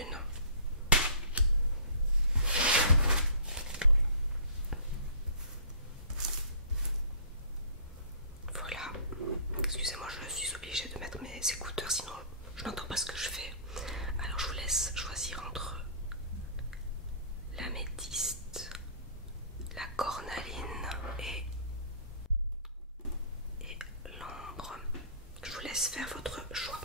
qu'une. Voilà. Excusez-moi, je suis obligée de mettre mes écouteurs, sinon je n'entends pas ce que je fais. Alors je vous laisse choisir entre l'améthyste, la cornaline et l'ambre. Je vous laisse faire votre choix.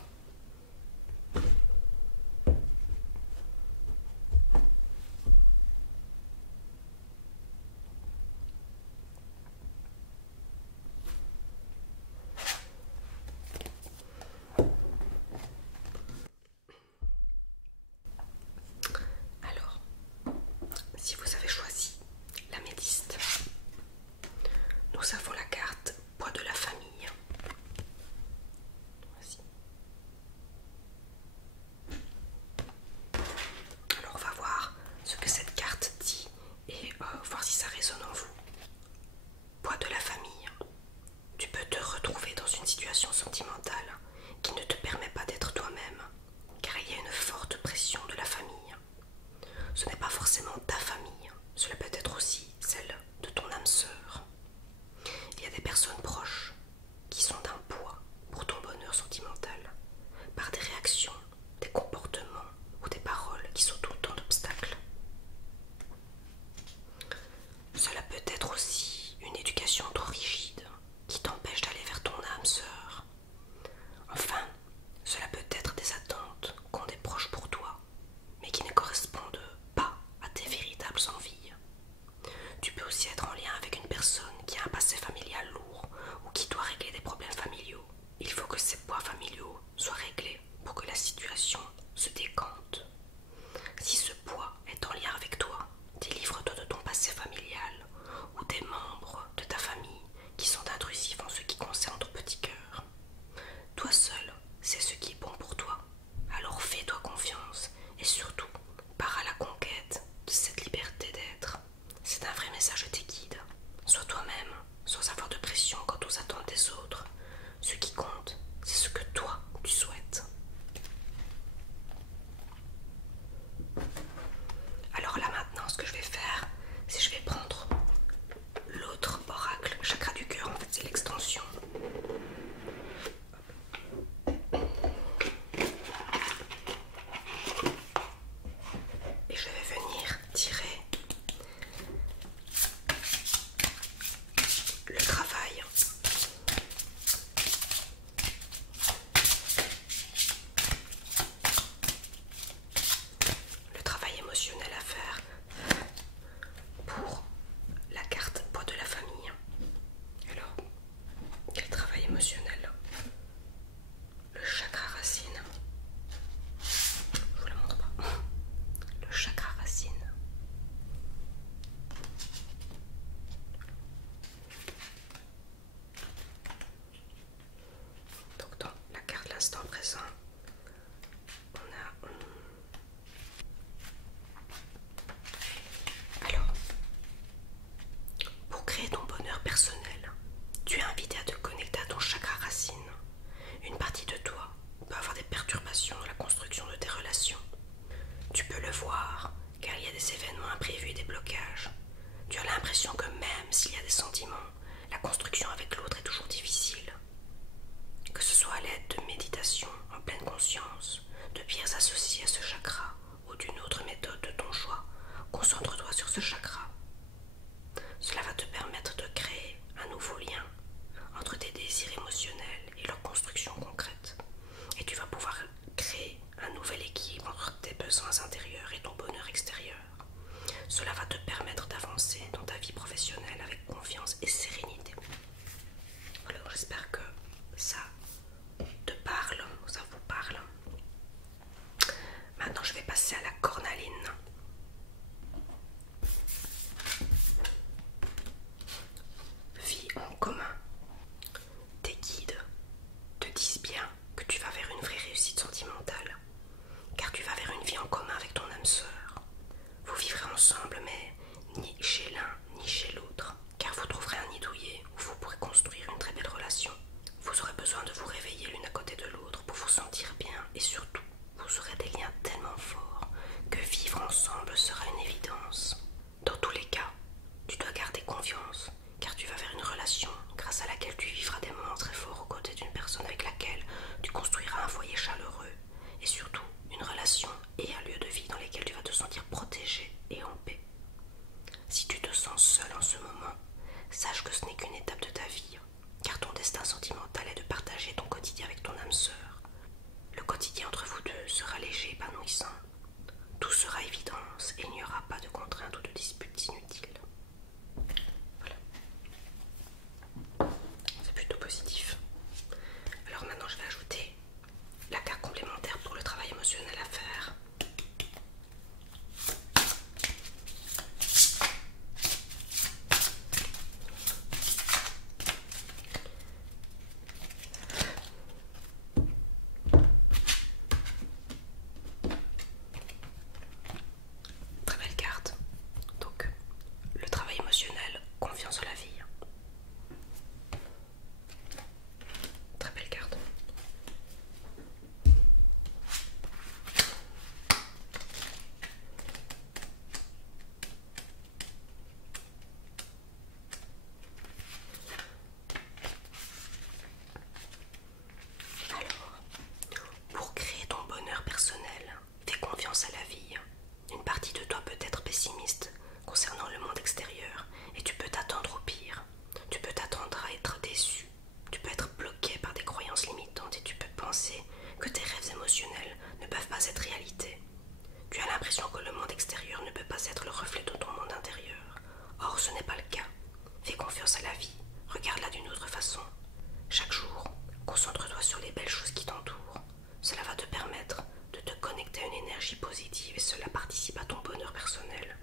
permettre de te connecter à une énergie positive et cela participe à ton bonheur personnel.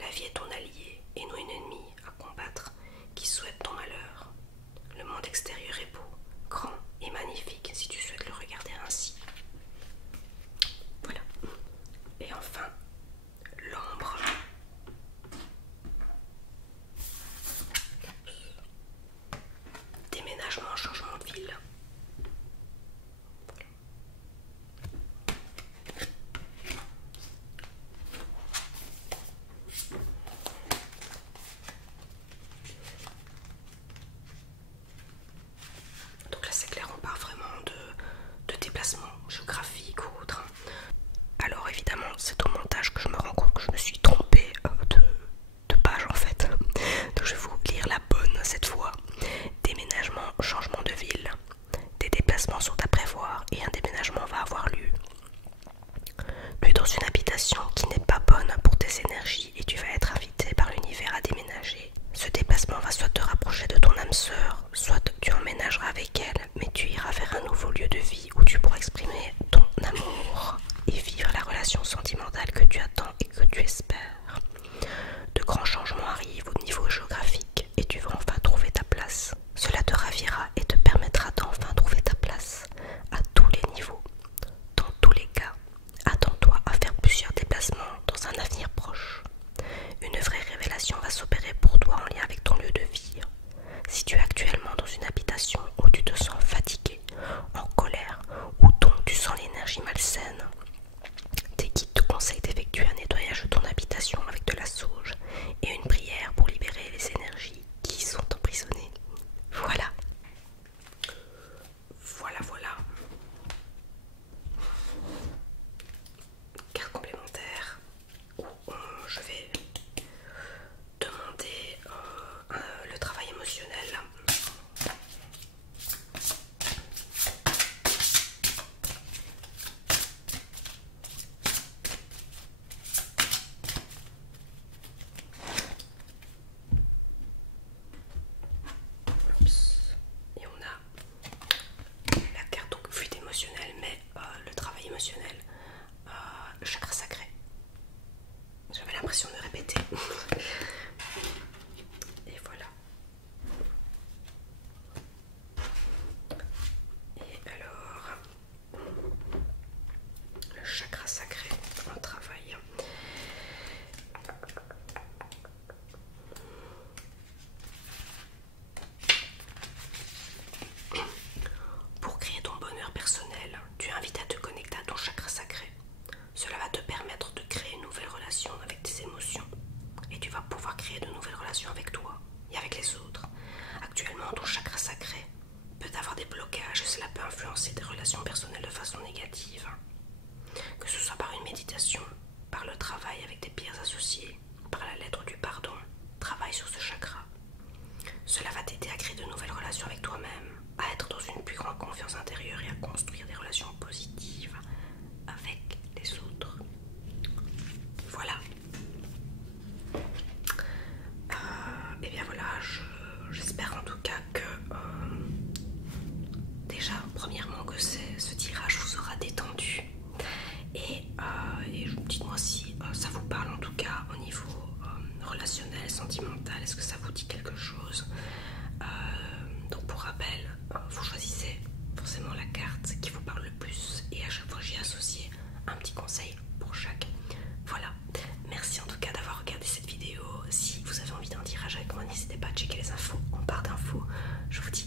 La vie est ton allié et non un ennemi à combattre qui souhaite ton malheur. Le monde extérieur est beau, grand et magnifique si tu souhaites le regarder ainsi. Voilà. Et enfin, l'ombre. Déménagement, changement de ville. Donc là c'est clair, on part vraiment de déplacements géographiques ou autres. Alors évidemment c'est au montage que je me rends compte que je me suis trompée de page en fait. Donc je vais vous lire la bonne cette fois. Déménagement, changement de ville. Des déplacements sont à prévoir et un déménagement va avoir lieu. Tu es dans une habitation qui n'est pas bonne pour tes énergies et tu vas être invité par l'univers à déménager. Ce déplacement va soit te rapprocher de ton âme sœur, soit tu emménageras avec elle, mais tu iras vers un nouveau lieu de vie où tu pourras exprimer ton amour et vivre la relation sentimentale que tu attends et que tu espères. De grands changements arrivent au niveau géographique et tu vas enfin trouver ta place. Cela te ravira et te permettra d'enfin trouver ta place à tous les niveaux. Dans tous les cas, attends-toi à faire plusieurs déplacements dans un avenir proche. Une vraie révélation va s'opérer pour toi en lien avec ton lieu de vie. Si tu es actuellement dans une habitation où tu te sens fatigué, en colère ou dont tu sens l'énergie malsaine, tes guides te conseillent d'effectuer un nettoyage de ton habitation avec de la sauge et une prière pour libérer les énergies qui sont emprisonnées. Voilà. Voilà. Carte complémentaire où je vais demander le travail émotionnel. Et on a la carte donc fuite émotionnelle, mais le travail émotionnel, le chakra sacré. J'avais l'impression de répéter. Et voilà. Et alors, le chakra sacré en travail. Pour créer ton bonheur personnel, tu es invité à te connecter à ton chakra sacré. Cela va te permettre de créer une nouvelle relation avec tes émotions et tu vas pouvoir créer de nouvelles relations avec toi et avec les autres. Actuellement, ton chakra sacré peut avoir des blocages et cela peut influencer tes relations personnelles de façon négative. Que ce soit par une méditation, par le travail avec tes pires associés, par la lettre du pardon, travaille sur ce chakra. Cela va t'aider à créer de nouvelles relations avec toi-même, à être dans une plus grande confiance intérieure et à construire des relations positives avec les autres. Voilà. Et bien voilà, j'espère en tout cas que déjà, premièrement, que ce tirage vous aura détendu. Et dites-moi si ça vous parle en tout cas au niveau relationnel, sentimental. Est-ce que ça vous dit quelque chose? Donc pour rappel, vous choisissez forcément la carte qui vous parle le plus et à chaque fois j'ai associé un petit conseil pour chaque. Voilà, merci en tout cas d'avoir regardé cette vidéo. Si vous avez envie d'un tirage avec moi, n'hésitez pas à checker les infos en barre d'infos. Je vous dis